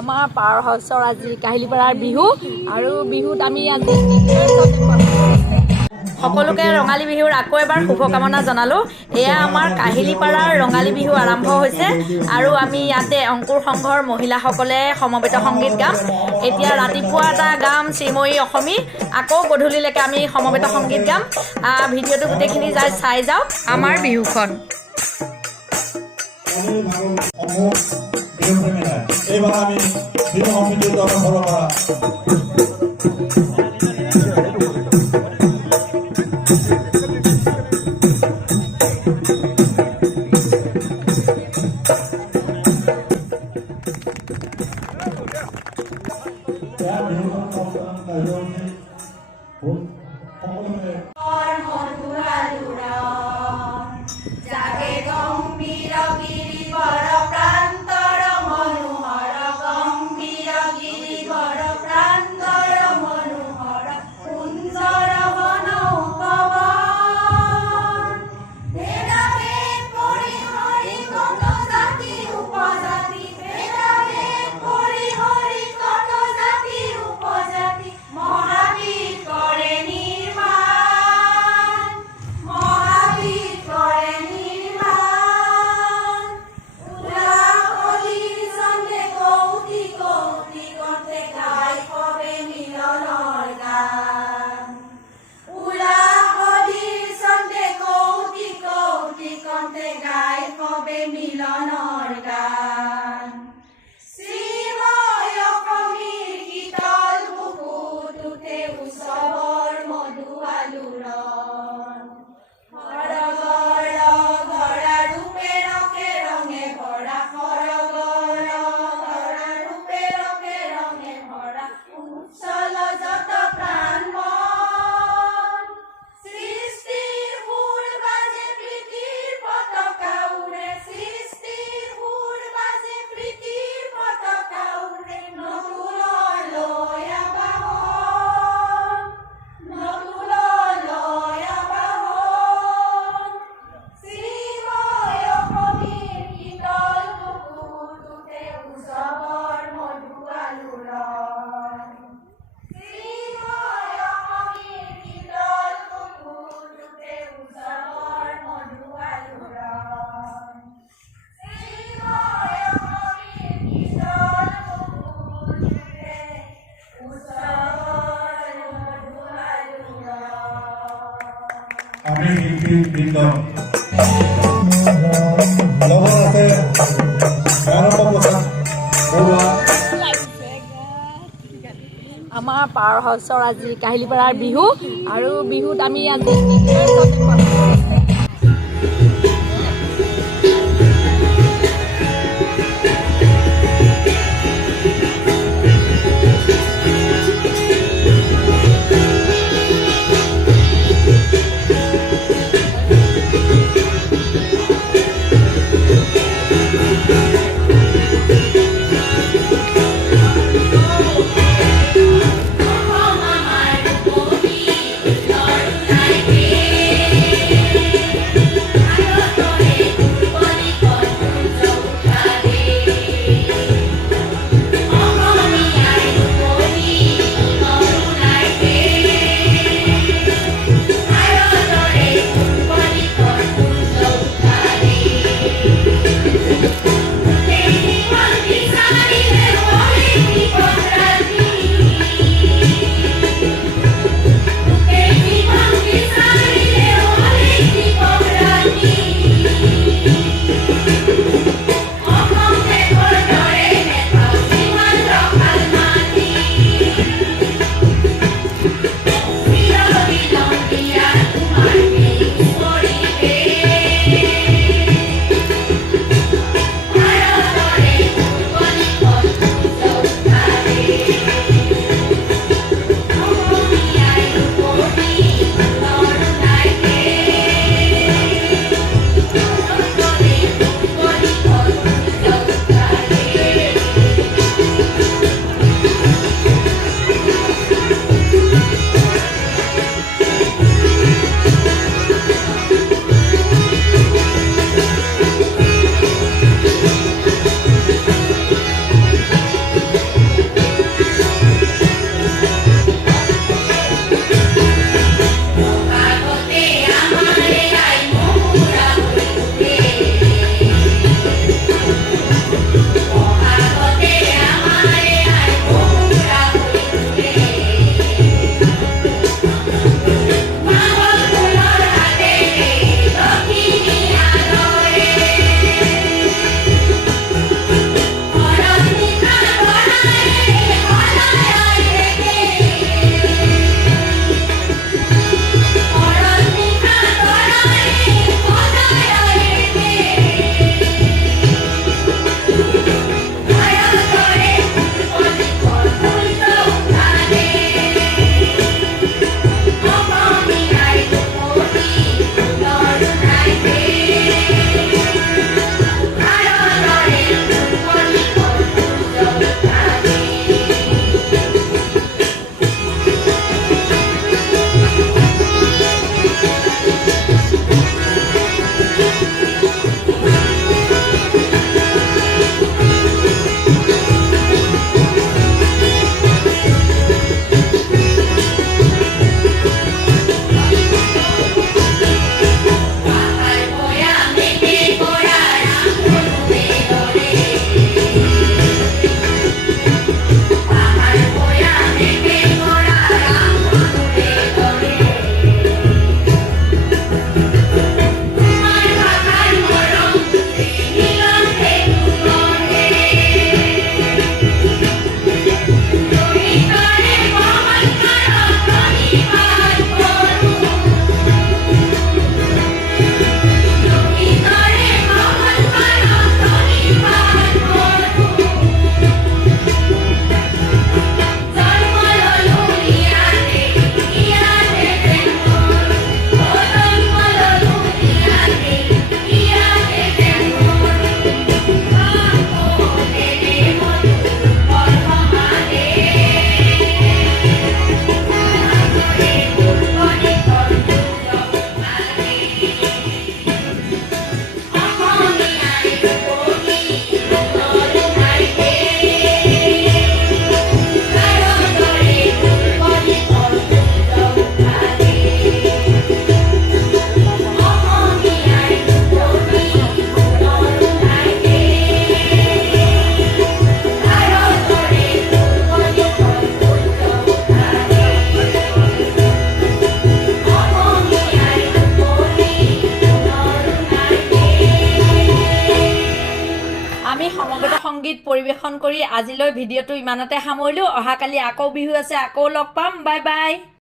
আমাৰ পাৱাৰ হাউচৰ আজি কাহিলীপাৰাৰ বিহু আৰু বিহুত আমি আজি সকলোকে ৰঙালী বিহুৰ আকৌ এবাৰ শুভকামনা জনালোঁ। এয়া আমাৰ কাহিলীপাৰাৰ ৰঙালী বিহু আৰম্ভ হৈছে আৰু আমি ইয়াতে অংকুৰ সংঘৰ মহিলাসকলে সমবেত সংগীত গাম। এতিয়া ৰাতিপুৱা এটা গাম শ্ৰীময়ী অসমী, আকৌ গধূলিলৈকে আমি সমবেত সংগীত গাম। ভিডিঅ'টো গোটেইখিনি চাই যাওক আমাৰ বিহুখন। এইবাৰ আমি বিহু সমিতিৰ তৰফৰ পৰা আমি শিল্পীবৃন্দ লগত আছে আমাৰ পাৱাৰ হাউচৰ আজি কাহিলীপাৰাৰ বিহু আৰু বিহুত আমি আজি আজিলৈ ভিডিঅ'টো ইমানতে সামৰিলোঁ অহাকালি আকৌ বিহু আছে আকৌ লগ পাম বাই বাই